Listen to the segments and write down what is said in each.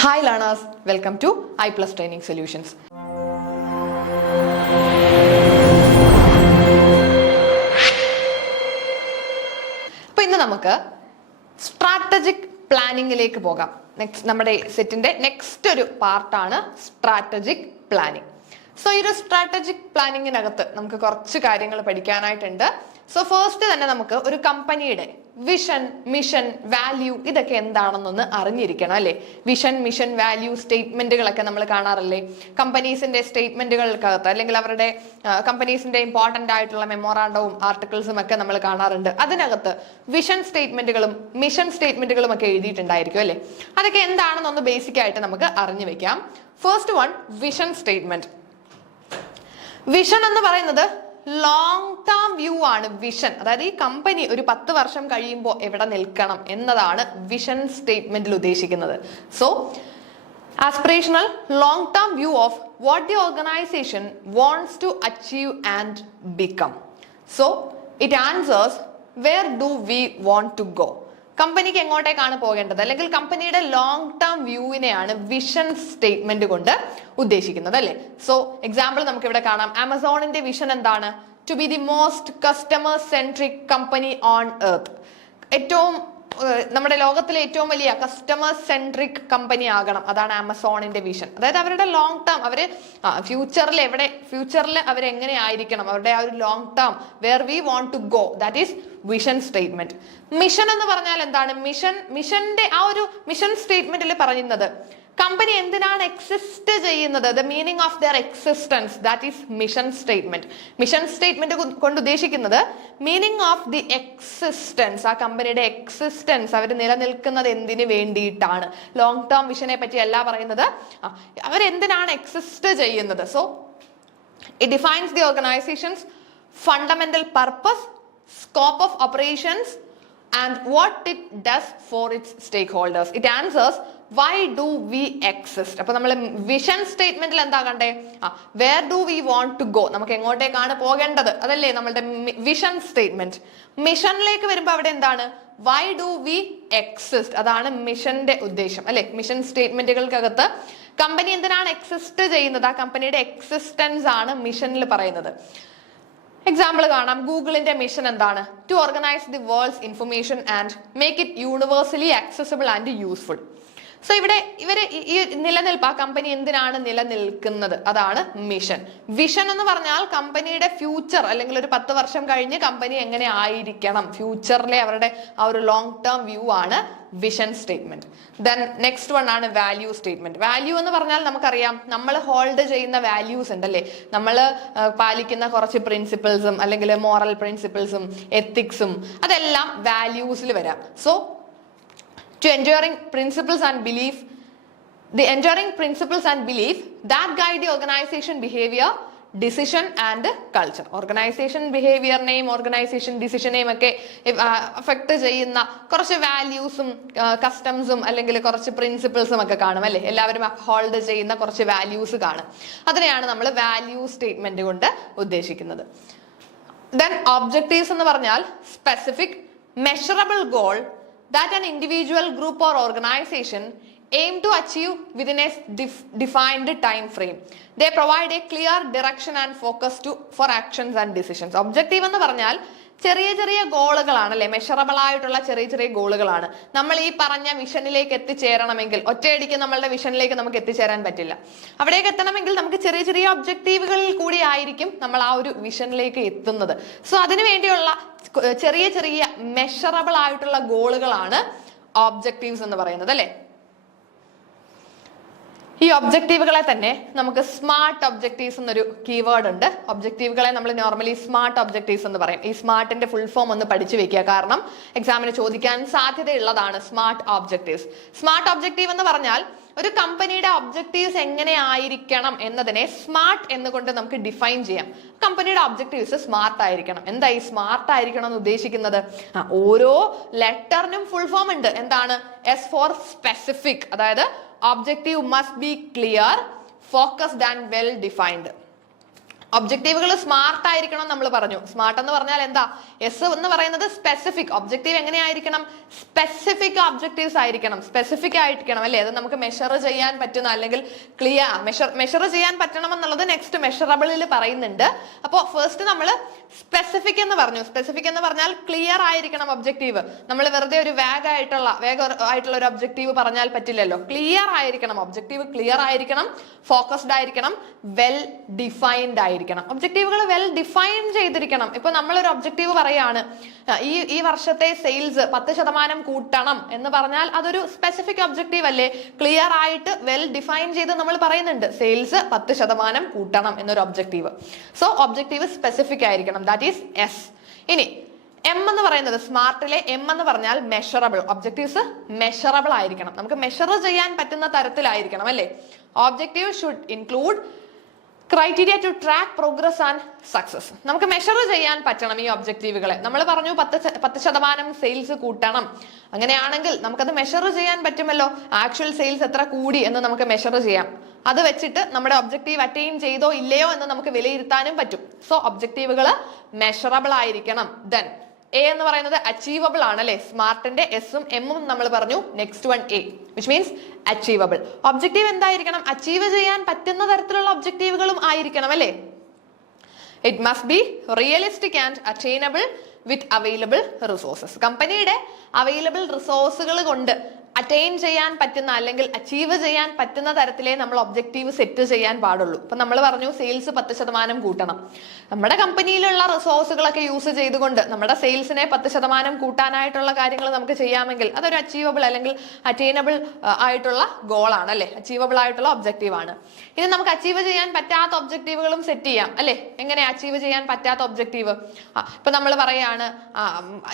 Hi learners, welcome to I Plus Training Solutions. അപ്പോൾ ഇന്ന് നമുക്ക് സ്ട്രാറ്റജിക് പ്ലാനിങ്ങിലേക്ക് പോകാം. നമ്മുടെ സെറ്റിന്റെ നെക്സ്റ്റ് ഒരു പാർട്ടാണ് സ്ട്രാറ്റജിക് പ്ലാനിങ്. സോ ഈ ഒരു സ്ട്രാറ്റജിക് പ്ലാനിങ്ങിനകത്ത് നമുക്ക് കുറച്ച് കാര്യങ്ങൾ പഠിക്കാനായിട്ടുണ്ട്. സോ ഫസ്റ്റ് തന്നെ നമുക്ക് ഒരു കമ്പനിയുടെ വിഷൻ, മിഷൻ, വാല്യൂ ഇതൊക്കെ എന്താണെന്നൊന്ന് അറിഞ്ഞിരിക്കണം അല്ലെ. വിഷൻ, മിഷൻ, വാല്യൂ സ്റ്റേറ്റ്മെന്റുകളൊക്കെ നമ്മൾ കാണാറില്ലേ കമ്പനീസിന്റെ സ്റ്റേറ്റ്മെന്റുകൾക്കകത്ത്, അല്ലെങ്കിൽ അവരുടെ കമ്പനീസിന്റെ ഇമ്പോർട്ടന്റ് ആയിട്ടുള്ള മെമ്മോറാണ്ടവും ആർട്ടിക്കിൾസും ഒക്കെ നമ്മൾ കാണാറുണ്ട്. അതിനകത്ത് വിഷൻ സ്റ്റേറ്റ്മെന്റുകളും മിഷൻ സ്റ്റേറ്റ്മെന്റുകളും ഒക്കെ എഴുതിയിട്ടുണ്ടായിരിക്കും അല്ലെ. അതൊക്കെ എന്താണെന്നൊന്ന് ബേസിക് ആയിട്ട് നമുക്ക് അറിഞ്ഞു വെക്കാം. First one, vision statement. Vision എന്ന് പറയുന്നത് ലോങ് ടേം വ്യൂ ആണ്. വിഷൻ അതായത് ഈ കമ്പനി ഒരു 10 വർഷം കഴിയുമ്പോൾ എവിടെ നിൽക്കണം എന്നതാണ് വിഷൻ സ്റ്റേറ്റ്മെന്റിൽ ഉദ്ദേശിക്കുന്നത്. So aspirational long term view of what the organisation wants to achieve and become. So it answers where do we want to go. കമ്പനിക്ക് എങ്ങോട്ടേക്കാണ് പോകേണ്ടത്, അല്ലെങ്കിൽ കമ്പനിയുടെ ലോങ് ടേം വ്യൂവിനെയാണ് വിഷൻ സ്റ്റേറ്റ്മെന്റ് കൊണ്ട് ഉദ്ദേശിക്കുന്നത് അല്ലെ. സോ എക്സാമ്പിൾ നമുക്ക് ഇവിടെ കാണാം. ആമസോണിന്റെ വിഷൻ എന്താണ്? To be the most customer centric company on earth. ഏറ്റവും നമ്മുടെ ലോകത്തിലെ ഏറ്റവും വലിയ കസ്റ്റമർ സെൻട്രിക് കമ്പനി ആകണം, അതാണ് ആമസോണിന്റെ വിഷൻ. അതായത് അവരുടെ ലോങ് ടേം, അവര് ഫ്യൂച്ചറിൽ അവരെങ്ങനെ ആയിരിക്കണം, അവരുടെ ആ ഒരു long term where we want to go, that is vision statement. Mission എന്ന് പറഞ്ഞാൽ എന്താണ്? മിഷന്റെ ആ ഒരു മിഷൻ സ്റ്റേറ്റ്മെന്റിൽ പറയുന്നത് കമ്പനി എന്തിനാണ് എക്സിസ്റ്റ് ചെയ്യുന്നത്, the meaning of their existence, that is mission statement. Mission statement കൊണ്ട് ഉദ്ദേശിക്കുന്നത് മീനിങ് ഓഫ് ദി എക്സിസ്റ്റൻസ്, ആ കമ്പനിയുടെ എക്സിസ്റ്റൻസ്, അവർ നിലനിൽക്കുന്നത് എന്തിനു വേണ്ടിയിട്ടാണ്. ലോങ് ടേം വിഷനെ പറ്റി അല്ല പറയുന്നത്, അവരെന്തിനാണ് എക്സിസ്റ്റ് ചെയ്യുന്നത്. So it defines the organisations fundamental purpose, scope of operations and what it does for its stakeholders. It answers why do we exist. അപ്പോൾ നമ്മൾ വിഷൻ സ്റ്റേറ്റ്മെന്റിൽ എന്താ കണ്ടേ? where do we want to go, നമുക്ക് എങ്ങോട്ടേക്കാണ് പോകേണ്ടത്, അതല്ലേ നമ്മളുടെ vision statement. മിഷനിലേക്ക് വരുമ്പോൾ അവിടെ എന്താണ്? why do we exist, അതാണ് മിഷന്റെ ഉദ്ദേശം അല്ലെ. മിഷൻ സ്റ്റേറ്റ്മെന്റുകൾക്കകത്ത് കമ്പനി എന്തിനാണ് എക്സിസ്റ്റ് ചെയ്യുന്നത്, ആ കമ്പനിയുടെ എക്സിസ്റ്റൻസ് ആണ് മിഷനിൽ പറയുന്നത്. എക്സാമ്പിൾ കാണാം. ഗൂഗിളിന്റെ മിഷൻ എന്താണ്? To organise the world's information and make it universally accessible and useful. So ഇവിടെ ഈ നിലനിൽപ്പ്, ആ കമ്പനി എന്തിനാണ് നിലനിൽക്കുന്നത്, അതാണ് മിഷൻ. വിഷൻ എന്ന് പറഞ്ഞാൽ കമ്പനിയുടെ ഫ്യൂച്ചർ, അല്ലെങ്കിൽ ഒരു 10 വർഷം കഴിഞ്ഞ് കമ്പനി എങ്ങനെ ആയിരിക്കണം, ഫ്യൂച്ചറിലെ അവരുടെ ആ ഒരു ലോങ് ടേം വ്യൂ ആണ് vision statement. Then next one ആണ് വാല്യൂ സ്റ്റേറ്റ്മെന്റ്. വാല്യൂ എന്ന് പറഞ്ഞാൽ നമുക്കറിയാം, നമ്മൾ ഹോൾഡ് ചെയ്യുന്ന വാല്യൂസ് ഉണ്ടല്ലേ, നമ്മൾ പാലിക്കുന്ന കുറച്ച് പ്രിൻസിപ്പിൾസും അല്ലെങ്കിൽ മോറൽ പ്രിൻസിപ്പിൾസും എത്തിക്സും അതെല്ലാം വാല്യൂസിൽ വരാം. So to enduring principles and belief, the enduring principles and belief that guide the organization behavior, decision and culture. Organisation ബിഹേവിയറിനെയും ഓർഗനൈസേഷൻ ഡിസിഷനെയും ഒക്കെ അഫക്ട് ചെയ്യുന്ന കുറച്ച് വാല്യൂസും കസ്റ്റംസും അല്ലെങ്കിൽ കുറച്ച് പ്രിൻസിപ്പിൾസും ഒക്കെ കാണും അല്ലെ. എല്ലാവരും ഹോൾഡ് ചെയ്യുന്ന കുറച്ച് വാല്യൂസ് കാണും. അതിനെയാണ് നമ്മൾ വാല്യൂ സ്റ്റേറ്റ്മെന്റ് കൊണ്ട് ഉദ്ദേശിക്കുന്നത്. ദെൻ ഒബ്ജക്റ്റീവ്സ് എന്ന് പറഞ്ഞാൽ specific measurable goal that an individual, group or organization aim to achieve within a defined time frame. They provide a clear direction and focus for actions and decisions. Objective എന്ന് പറഞ്ഞാൽ ചെറിയ ചെറിയ ഗോളുകളാണ് അല്ലെ, measurable ആയിട്ടുള്ള ചെറിയ ചെറിയ ഗോളുകളാണ്. നമ്മൾ ഈ പറഞ്ഞ വിഷനിലേക്ക് എത്തിച്ചേരണമെങ്കിൽ ഒറ്റയടിക്ക് നമ്മളുടെ വിഷനിലേക്ക് നമുക്ക് എത്തിച്ചേരാൻ പറ്റില്ല. അവിടേക്ക് എത്തണമെങ്കിൽ നമുക്ക് ചെറിയ ചെറിയ ഒബ്ജക്റ്റീവുകളിൽ കൂടി ആയിരിക്കും നമ്മൾ ആ ഒരു വിഷനിലേക്ക് എത്തുന്നത്. സോ അതിനു വേണ്ടിയുള്ള ചെറിയ ചെറിയ മെഷറബിൾ ആയിട്ടുള്ള ഗോളുകളാണ് ഒബ്ജക്റ്റീവ്സ് എന്ന് പറയുന്നത് അല്ലെ. ഈ ഒബ്ജക്റ്റീവുകളെ തന്നെ നമുക്ക് സ്മാർട്ട് ഒബ്ജക്റ്റീവ്സ് എന്നൊരു കീവേഡ് ഉണ്ട്. ഒബ്ജക്റ്റീവുകളെ നമ്മൾ നോർമലി സ്മാർട്ട് ഒബ്ജക്റ്റീവ്സ് എന്ന് പറയും. ഈ സ്മാർട്ടിന്റെ ഫുൾ ഫോം ഒന്ന് പഠിച്ചു വെക്കുക, കാരണം എക്സാമിന് ചോദിക്കാൻ സാധ്യതയുള്ളതാണ് സ്മാർട്ട് ഒബ്ജക്റ്റീവ്സ്. സ്മാർട്ട് ഒബ്ജക്റ്റീവ് എന്ന് പറഞ്ഞാൽ ഒരു കമ്പനിയുടെ ഒബ്ജക്റ്റീവ്സ് എങ്ങനെ ആയിരിക്കണം എന്നതിനെ സ്മാർട്ട് എന്നുകൊണ്ട് നമുക്ക് ഡിഫൈൻ ചെയ്യാം. കമ്പനിയുടെ ഒബ്ജക്റ്റീവ്സ് സ്മാർട്ട് ആയിരിക്കണം. എന്താ ഈ സ്മാർട്ട് ആയിരിക്കണം എന്ന് ഉദ്ദേശിക്കുന്നത്? ഓരോ ലെറ്ററിനും ഫുൾ ഫോം ഉണ്ട്. എന്താണ്? എസ് ഫോർ സ്പെസിഫിക്, അതായത് objective must be clear, focused and well defined. ഒബ്ജക്റ്റീവുകൾ സ്മാർട്ട് ആയിരിക്കണം നമ്മൾ പറഞ്ഞു. സ്മാർട്ട് എന്ന് പറഞ്ഞാൽ എന്താ? എസ് എന്ന് പറയുന്നത് സ്പെസിഫിക്. ഒബ്ജക്റ്റീവ് എങ്ങനെയായിരിക്കണം? സ്പെസിഫിക് ഒബ്ജക്റ്റീവ്സ് ആയിരിക്കണം, സ്പെസിഫിക് ആയിരിക്കണം അല്ലേ? അത് നമുക്ക് മെഷർ ചെയ്യാൻ പറ്റുന്ന അല്ലെങ്കിൽ ക്ലിയർ മെഷർ ചെയ്യാൻ പറ്റണം എന്നുള്ളത് നെക്സ്റ്റ് മെഷറബിളിൽ പറയുന്നുണ്ട്. അപ്പോൾ ഫസ്റ്റ് നമ്മൾ സ്പെസിഫിക് എന്ന് പറഞ്ഞു. സ്പെസിഫിക് എന്ന് പറഞ്ഞാൽ ക്ലിയർ ആയിരിക്കണം ഒബ്ജക്റ്റീവ്. നമ്മൾ വെറുതെ ഒരു വേഗ് ആയിട്ടുള്ള ഒരു ഒബ്ജക്റ്റീവ് പറഞ്ഞാൽ പറ്റില്ലല്ലോ. ക്ലിയർ ആയിരിക്കണം ഒബ്ജക്റ്റീവ്, ക്ലിയർ ആയിരിക്കണം, ഫോക്കസ്ഡ് ആയിരിക്കണം, വെൽ ഡിഫൈൻഡ് ആയിരിക്കണം. ഒബ്ജക്റ്റീവുകൾ വെൽ ഡിഫൈൻ ചെയ്തിരിക്കണം. ഇപ്പൊ നമ്മളൊരു ഒബ്ജക്റ്റീവ് പറയാണ്, ഈ വർഷത്തെ സെയിൽസ് 10% കൂട്ടണം എന്ന് പറഞ്ഞാൽ അതൊരു സ്പെസിഫിക് ഒബ്ജക്റ്റീവ് അല്ലേ? ക്ലിയർ ആയിട്ട് വെൽ ഡിഫൈൻ ചെയ്ത് നമ്മൾ പറയുന്നുണ്ട് സെയിൽസ് 10% കൂട്ടണം എന്നൊരു ഒബ്ജക്റ്റീവ്. സോ ഒബ്ജക്റ്റീവ് സ്പെസിഫിക് ആയിരിക്കണം, ദാറ്റ് ഈസ് എസ്. ഇനി എം എന്ന് പറയുന്നത്, സ്മാർട്ടിലെ എം എന്ന് പറഞ്ഞാൽ മെഷറബിൾ. ഒബ്ജക്റ്റീവ്സ് മെഷറബിൾ ആയിരിക്കണം, നമുക്ക് മെഷർ ചെയ്യാൻ പറ്റുന്ന തരത്തിലായിരിക്കണം അല്ലേ? Objective should include criteria to track progress and success. നമുക്ക് മെഷർ ചെയ്യാൻ പറ്റണം ഈ ഒബ്ജക്റ്റീവുകളെ. നമ്മൾ പറഞ്ഞു 10% സെയിൽസ് കൂട്ടണം. അങ്ങനെയാണെങ്കിൽ നമുക്കത് മെഷർ ചെയ്യാൻ പറ്റുമല്ലോ. ആക്ച്വൽ സെയിൽസ് എത്ര കൂടി എന്ന് നമുക്ക് മെഷർ ചെയ്യാം. അത് വെച്ചിട്ട് നമ്മുടെ ഒബ്ജക്റ്റീവ് അറ്റൈൻ ചെയ്തോ ഇല്ലയോ എന്ന് നമുക്ക് വിലയിരുത്താനും പറ്റും. സോ ഒബ്ജക്റ്റീവുകൾ മെഷറബിൾ ആയിരിക്കണം. ദെൻ എ എന്ന് പറയുന്നത് അച്ചീവബിൾ ആണ് അല്ലെ? സ്മാർട്ടിന്റെ എസും എമ്മും നമ്മൾ പറഞ്ഞു. Next one A, which means achievable. Objective എന്തായിരിക്കണം? അച്ചീവ് ചെയ്യാൻ പറ്റുന്ന തരത്തിലുള്ള ഒബ്ജക്റ്റീവുകളും ആയിരിക്കണം അല്ലെ? It must be realistic and attainable with available resources. കമ്പനിയുടെ അവൈലബിൾ റിസോഴ്സുകൾ കൊണ്ട് അറ്റൈൻ ചെയ്യാൻ പറ്റുന്ന അല്ലെങ്കിൽ അച്ചീവ് ചെയ്യാൻ പറ്റുന്ന തരത്തിലേ നമ്മൾ ഒബ്ജക്റ്റീവ് സെറ്റ് ചെയ്യാൻ പാടുള്ളൂ. ഇപ്പൊ നമ്മൾ പറഞ്ഞു സെയിൽസ് 10% കൂട്ടണം. നമ്മുടെ കമ്പനിയിലുള്ള റിസോഴ്സുകളൊക്കെ യൂസ് ചെയ്തുകൊണ്ട് നമ്മുടെ സെയിൽസിനെ 10% കൂട്ടാനായിട്ടുള്ള കാര്യങ്ങൾ നമുക്ക് ചെയ്യാമെങ്കിൽ അതൊരു അച്ചീവബിൾ അല്ലെങ്കിൽ അറ്റൈനബിൾ ആയിട്ടുള്ള ഗോളാണ് അല്ലെ? അച്ചീവബിൾ ആയിട്ടുള്ള ഒബ്ജക്റ്റീവ് ആണ്. ഇനി നമുക്ക് അച്ചീവ് ചെയ്യാൻ പറ്റാത്ത ഒബ്ജക്റ്റീവുകളും സെറ്റ് ചെയ്യാം അല്ലെ? എങ്ങനെ അച്ചീവ് ചെയ്യാൻ പറ്റാത്ത ഒബ്ജക്റ്റീവ്? ഇപ്പൊ നമ്മൾ പറയാണ്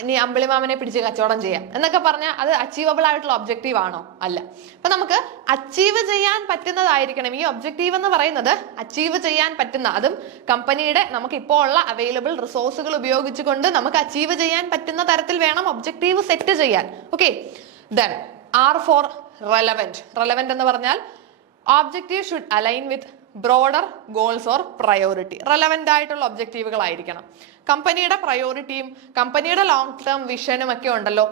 ഇനി അമ്പിളിമാമനെ പിടിച്ച് കച്ചവടം ചെയ്യാം എന്നൊക്കെ പറഞ്ഞാൽ അത് അച്ചീവബിൾ ആയിട്ടുള്ള ഒബ്ജക്റ്റീവ് ആണോ? അല്ല. അപ്പൊ നമുക്ക് അച്ചീവ് ചെയ്യാൻ പറ്റുന്നതായിരിക്കണം. ഈ ഒബ്ജക്റ്റീവ് എന്ന് പറയുന്നത് അച്ചീവ് ചെയ്യാൻ പറ്റുന്ന, അതും കമ്പനിയുടെ നമുക്ക് ഇപ്പോൾ ഉള്ള അവൈലബിൾ റിസോഴ്സുകൾ ഉപയോഗിച്ചുകൊണ്ട് നമുക്ക് അച്ചീവ് ചെയ്യാൻ പറ്റുന്ന തരത്തിൽ വേണം ഒബ്ജക്റ്റീവ് സെറ്റ് ചെയ്യാൻ. Okay. Then R for relevant. Relevant എന്ന് പറഞ്ഞാൽ objective should align with broader goals or priority. Relevant ആയിട്ടുള്ള ഒബ്ജക്റ്റീവുകളായിരിക്കണം. കമ്പനിയുടെ പ്രയോറിറ്റിയും കമ്പനിയുടെ ലോങ് ടേം വിഷനും ഒക്കെ ഉണ്ടല്ലോ,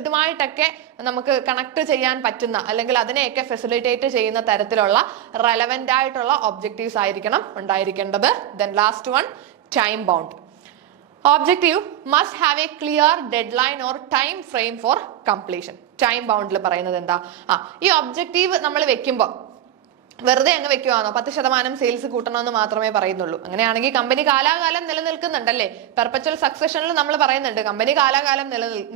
ഇതുമായിട്ടൊക്കെ നമുക്ക് കണക്ട് ചെയ്യാൻ പറ്റുന്ന അല്ലെങ്കിൽ അതിനെയൊക്കെ ഫെസിലിറ്റേറ്റ് ചെയ്യുന്ന തരത്തിലുള്ള റെലവെന്റ് ആയിട്ടുള്ള ഒബ്ജക്റ്റീവ്സ് ആയിരിക്കണം ഉണ്ടായിരിക്കേണ്ടത്. Then last one, time bound. Objective must have a clear deadline or time frame for completion. Time ബൗണ്ടിൽ പറയുന്നത് എന്താ? ഈ ഒബ്ജക്റ്റീവ് നമ്മൾ വെക്കുമ്പോൾ വെറുതെ അങ്ങ് വെക്കുവാണോ? 10% സെയിൽസ് കൂട്ടണമെന്ന് മാത്രമേ പറയുന്നുള്ളൂ. അങ്ങനെയാണെങ്കിൽ കമ്പനി കാലാകാലം നിലനിൽക്കുന്നുണ്ടല്ലേ? പെർപ്പച്വൽ സക്സഷനിൽ നമ്മൾ പറയുന്നുണ്ട് കമ്പനി കാലാകാലം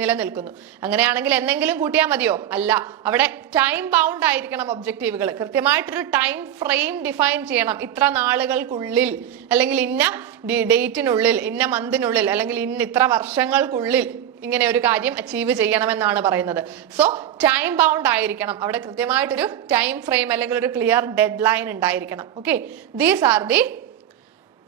നിലനിൽക്കുന്നു. അങ്ങനെയാണെങ്കിൽ എന്തെങ്കിലും കൂട്ടിയാൽ മതിയോ? അല്ല. അവിടെ ടൈം ബൗണ്ട് ആയിരിക്കണം ഒബ്ജക്റ്റീവുകൾ. കൃത്യമായിട്ടൊരു ടൈം ഫ്രെയിം ഡിഫൈൻ ചെയ്യണം. ഇത്ര നാളുകൾക്കുള്ളിൽ അല്ലെങ്കിൽ ഇന്ന ഡേറ്റിനുള്ളിൽ, ഇന്ന മന്തിനുള്ളിൽ അല്ലെങ്കിൽ ഇത്ര വർഷങ്ങൾക്കുള്ളിൽ ഇങ്ങനെ ഒരു കാര്യം അച്ചീവ് ചെയ്യണമെന്നാണ് പറയുന്നത്. സോ ടൈം ബൗണ്ട് ആയിരിക്കണം. അവിടെ കൃത്യമായിട്ടൊരു ടൈം ഫ്രെയിം അല്ലെങ്കിൽ ഒരു ക്ലിയർ ഡെഡ് ലൈൻ ഉണ്ടായിരിക്കണം. Okay. These are the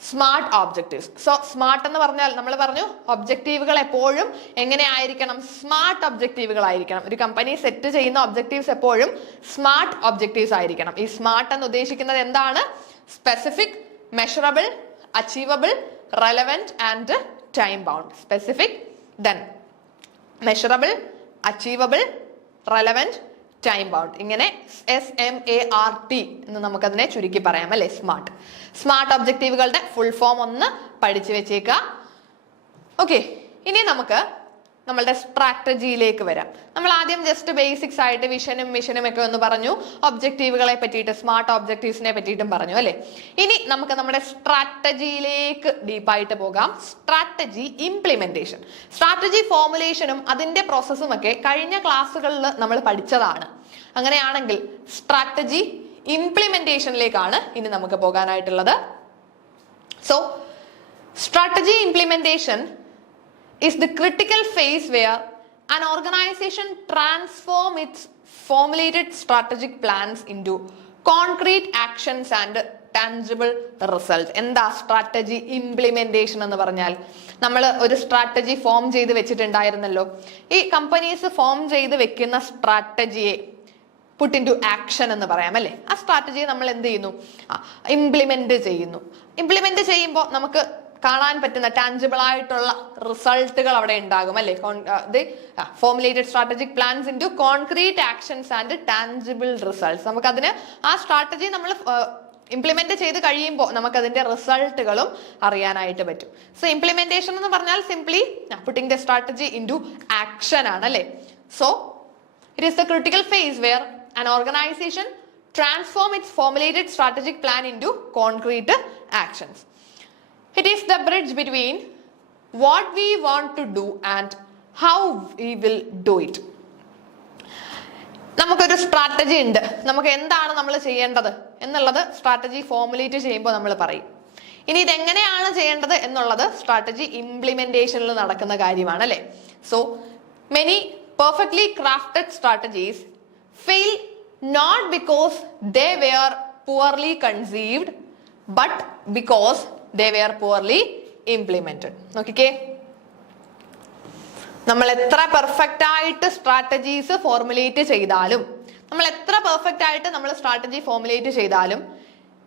smart objectives. So smart എന്ന് പറഞ്ഞാൽ നമ്മൾ പറഞ്ഞു ഒബ്ജക്റ്റീവുകൾ എപ്പോഴും എങ്ങനെ ആയിരിക്കണം? സ്മാർട്ട് ഒബ്ജക്റ്റീവുകൾ ആയിരിക്കണം. ഒരു കമ്പനി സെറ്റ് ചെയ്യുന്ന ഒബ്ജക്റ്റീവ്സ് എപ്പോഴും സ്മാർട്ട് ഒബ്ജക്റ്റീവ്സ് ആയിരിക്കണം. ഈ സ്മാർട്ട് എന്ന് ഉദ്ദേശിക്കുന്നത് എന്താണ്? Specific, measurable, achievable, relevant and time bound. Specific, then measurable, achievable, relevant, time bound. ഇങ്ങനെ SMART എന്ന് നമുക്കതിനെ ചുരുക്കി പറയാം അല്ലെ? സ്മാർട്ട്. സ്മാർട്ട് ഒബ്ജക്റ്റീവുകളുടെ ഫുൾ ഫോം ഒന്ന് പഠിച്ചു വെച്ചേക്കുക. ഓക്കെ. ഇനി നമുക്ക് നമ്മളുടെ സ്ട്രാറ്റജിയിലേക്ക് വരാം. നമ്മൾ ആദ്യം ജസ്റ്റ് ബേസിക്സ് ആയിട്ട് വിഷനും മിഷനും ഒക്കെ ഒന്ന് പറഞ്ഞു, ഒബ്ജക്റ്റീവുകളെ പറ്റിയിട്ട്, സ്മാർട്ട് ഒബ്ജക്റ്റീവ്സിനെ പറ്റിയിട്ടും പറഞ്ഞു അല്ലെ? ഇനി നമുക്ക് നമ്മുടെ സ്ട്രാറ്റജിയിലേക്ക് ഡീപ്പായിട്ട് പോകാം. Strategy implementation. സ്ട്രാറ്റജി ഫോർമുലേഷനും അതിന്റെ പ്രോസസ്സും ഒക്കെ കഴിഞ്ഞ ക്ലാസ്സുകളിൽ നമ്മൾ പഠിച്ചതാണ്. അങ്ങനെയാണെങ്കിൽ സ്ട്രാറ്റജി ഇംപ്ലിമെന്റേഷനിലേക്കാണ് ഇനി നമുക്ക് പോകാനായിട്ടുള്ളത്. So strategy implementation is the critical phase where an organization transform its formulated strategic plans into concrete actions and tangible result. എന്താ സ്ട്രാറ്റജി ഇംപ്ലിമെന്റേഷൻ എന്ന് പറഞ്ഞാൽ? നമ്മൾ ഒരു സ്ട്രാറ്റജി ഫോം ചെയ്ത് വെച്ചിട്ടുണ്ടായിരുന്നല്ലോ. ഈ കമ്പനീസ് ഫോം ചെയ്ത് വെക്കുന്ന സ്ട്രാറ്റജിയെ പുട്ട് ഇൻ ടു ആക്ഷൻ എന്ന് പറയാം അല്ലെ. ആ സ്ട്രാറ്റജി നമ്മൾ എന്ത് ചെയ്യുന്നു, ഇംപ്ലിമെന്റ് ചെയ്യുന്നു. ഇംപ്ലിമെന്റ് ചെയ്യുമ്പോൾ നമുക്ക് കാണാൻ പറ്റുന്ന ടാഞ്ചിബിൾ ആയിട്ടുള്ള റിസൾട്ടുകൾ അവിടെ ഉണ്ടാകും അല്ലെ. Formulated strategic plans into concrete actions and tangible results. നമുക്കതിന് ആ സ്ട്രാറ്റജി നമ്മൾ ഇംപ്ലിമെന്റ് ചെയ്ത് കഴിയുമ്പോൾ നമുക്ക് അതിന്റെ റിസൾട്ടുകളും അറിയാനായിട്ട് പറ്റും. സോ ഇംപ്ലിമെന്റേഷൻ എന്ന് പറഞ്ഞാൽ simply putting the strategy into action ആണ് അല്ലെ. So it is the critical phase where an organization transform its formulated strategic plan into concrete actions. It is the bridge between what we want to do and how we will do it. നമുക്കൊരു strategy ഉണ്ട്, നമുക്ക് എന്താണ് നമ്മൾ ചെയ്യേണ്ടത് എന്നുള്ളത് strategy formulate ചെയ്യുമ്പോൾ നമ്മൾ പറയും. ഇനി ഇതെങ്ങനെയാണ് ചെയ്യേണ്ടത് എന്നുള്ളത് സ്ട്രാറ്റജി ഇംപ്ലിമെന്റേഷനിൽ നടക്കുന്ന കാര്യമാണ് അല്ലെ. So many perfectly crafted strategies fail not because they were poorly conceived but because they were poorly implemented. നോക്കിക്കേ, നമ്മൾ എത്ര പെർഫെക്റ്റ് ആയിട്ട് സ്ട്രാറ്റജീസ് ഫോർമുലേറ്റ് ചെയ്താലും, നമ്മൾ എത്ര പെർഫെക്റ്റ് ആയിട്ട് നമ്മൾ സ്ട്രാറ്റജി ഫോർമുലേറ്റ് ചെയ്താലും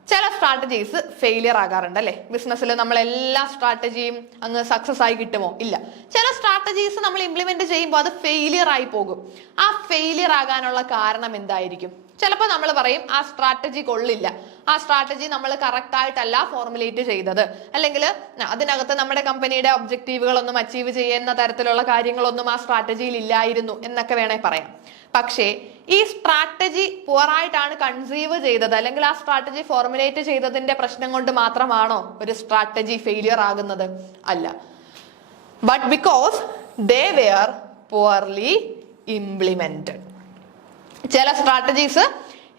ചില സ്ട്രാറ്റജീസ് ഫെയിലിയർ ആകാറുണ്ട് അല്ലെ. ബിസിനസ്സിൽ നമ്മൾ എല്ലാ സ്ട്രാറ്റജിയും അങ്ങ് സക്സസ് ആയി കിട്ടുമോ? ഇല്ല. ചില സ്ട്രാറ്റജീസ് നമ്മൾ ഇംപ്ലിമെന്റ് ചെയ്യുമ്പോൾ അത് ഫെയിലിയർ ആയി പോകും. ആ ഫെയിലിയർ ആകാനുള്ള കാരണം എന്തായിരിക്കും? ചിലപ്പോൾ നമ്മൾ പറയും ആ സ്ട്രാറ്റജി കൊള്ളില്ല, ആ സ്ട്രാറ്റജി നമ്മൾ കറക്റ്റ് ആയിട്ടല്ല ഫോർമുലേറ്റ് ചെയ്തത്, അല്ലെങ്കിൽ അതിനകത്ത് നമ്മുടെ കമ്പനിയുടെ ഒബ്ജക്റ്റീവുകളൊന്നും അച്ചീവ് ചെയ്യുന്ന തരത്തിലുള്ള കാര്യങ്ങളൊന്നും ആ സ്ട്രാറ്റജിയിൽ ഇല്ലായിരുന്നു എന്നൊക്കെ വേണേ പറയാം. പക്ഷേ ഈ സ്ട്രാറ്റജി പുവറായിട്ടാണ് കൺസീവ് ചെയ്തത്, അല്ലെങ്കിൽ ആ സ്ട്രാറ്റജി ഫോർമുലേറ്റ് ചെയ്തതിന്റെ പ്രശ്നം കൊണ്ട് മാത്രമാണോ ഒരു സ്ട്രാറ്റജി ഫെയിലിയർ ആകുന്നത്? അല്ല. But because they were poorly implemented. ചില സ്ട്രാറ്റജീസ്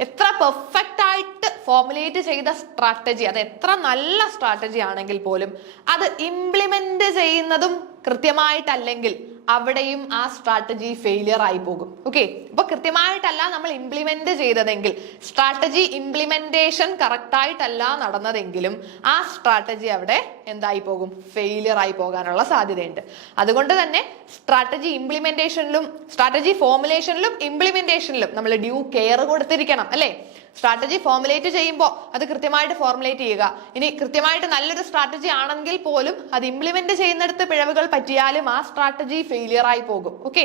എത്ര പെർഫെക്റ്റ് ആയിട്ട് ഫോർമുലേറ്റ് ചെയ്ത സ്ട്രാറ്റജി, അത് എത്ര നല്ല സ്ട്രാറ്റജി ആണെങ്കിൽ പോലും അത് ഇംപ്ലിമെന്റ് ചെയ്യുന്നതും കൃത്യമായിട്ടല്ലെങ്കിൽ അവിടെയും ആ സ്ട്രാറ്റജി ഫെയിലിയർ ആയി പോകും. ഓക്കെ, അപ്പൊ കൃത്യമായിട്ടല്ല നമ്മൾ ഇംപ്ലിമെന്റ് ചെയ്തതെങ്കിൽ, സ്ട്രാറ്റജി ഇംപ്ലിമെന്റേഷൻ കറക്റ്റ് ആയിട്ടല്ല നടന്നതെങ്കിലും ആ സ്ട്രാറ്റജി അവിടെ എന്തായി പോകും? ഫെയിലിയർ ആയി പോകാനുള്ള സാധ്യതയുണ്ട്. അതുകൊണ്ട് തന്നെ സ്ട്രാറ്റജി ഇംപ്ലിമെന്റേഷനിലും സ്ട്രാറ്റജി ഫോർമുലേഷനിലും ഇംപ്ലിമെന്റേഷനിലും നമ്മൾ ഡ്യൂ കെയർ കൊടുത്തിരിക്കണം അല്ലെ. സ്ട്രാറ്റജി ഫോർമുലേറ്റ് ചെയ്യുമ്പോൾ അത് കൃത്യമായിട്ട് ഫോർമുലേറ്റ് ചെയ്യുക. ഇനി കൃത്യമായിട്ട് നല്ലൊരു സ്ട്രാറ്റജി ആണെങ്കിൽ പോലും അത് ഇംപ്ലിമെന്റ് ചെയ്യുന്നിടത്ത് പിഴവുകൾ പറ്റിയാലും ആ സ്ട്രാറ്റജി ഫെയിലിയർ ആയി പോകും. ഓക്കെ,